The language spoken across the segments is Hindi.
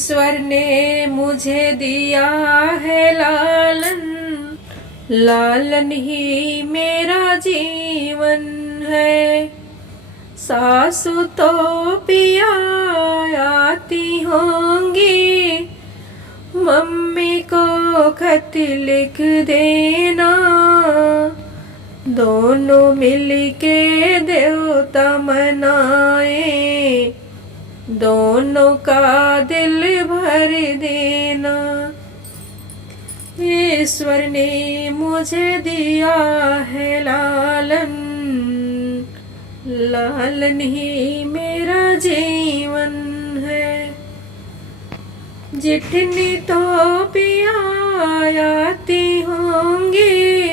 ईश्वर ने मुझे दिया है लालन, लालन ही मेरा जीवन है। सासू तो पिया आती होंगी, मम्मी को खत लिख देना, दोनों मिलके देवता मनाए, दोनों का दिल भर देना। ईश्वर ने मुझे दिया है लालन, लालन ही मेरा जीवन है। जितनी तो पिया आती होंगी,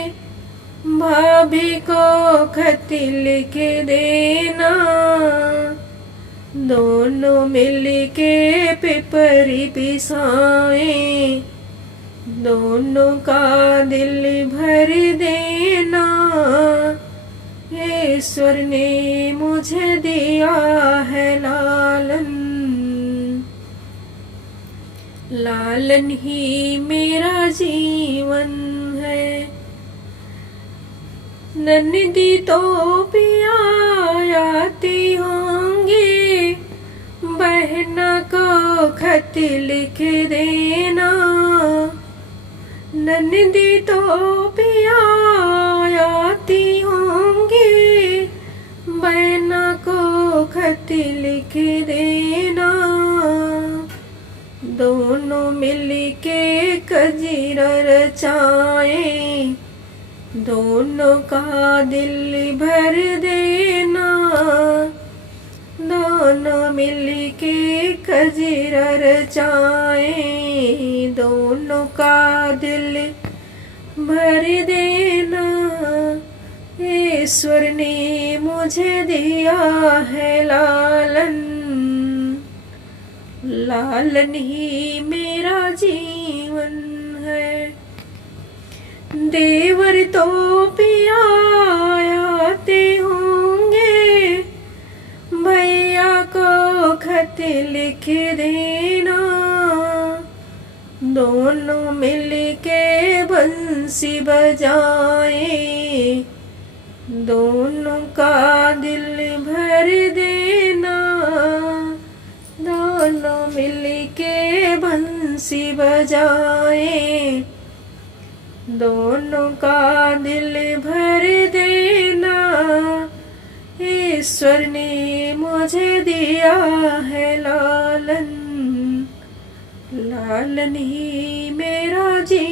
भाभी को खत लिख देना, दोनों मिलके पिपरी पिसाए, दोनों का दिल भर देना। ईश्वर ने मुझे दिया है लालन, लालन ही मेरा जीवन है। नन्दी तो पिया आती होंगी, बहना को खत लिख देना, नन्दी तो पिया आती होंगी, बहना को खत लिख देना, दोनों मिलके कजीरा रचाए, दोनों का दिल भर देना, दोनों मिलके कजीरा रचाए, दोनों का दिल भर देना। ईश्वर ने मुझे दिया है लालन, लालन ही मेरा जीवन है। देवर तो पिया आते होंगे, भैया को खत लिख देना, दोनों मिलके बंसी बजाए, दोनों का दिल भर देना, दोनों मिलके बंसी बजाए, दोनों का दिल भर देना। ईश्वर ने मुझे दिया है लालन, लालन ही मेरा जीवन।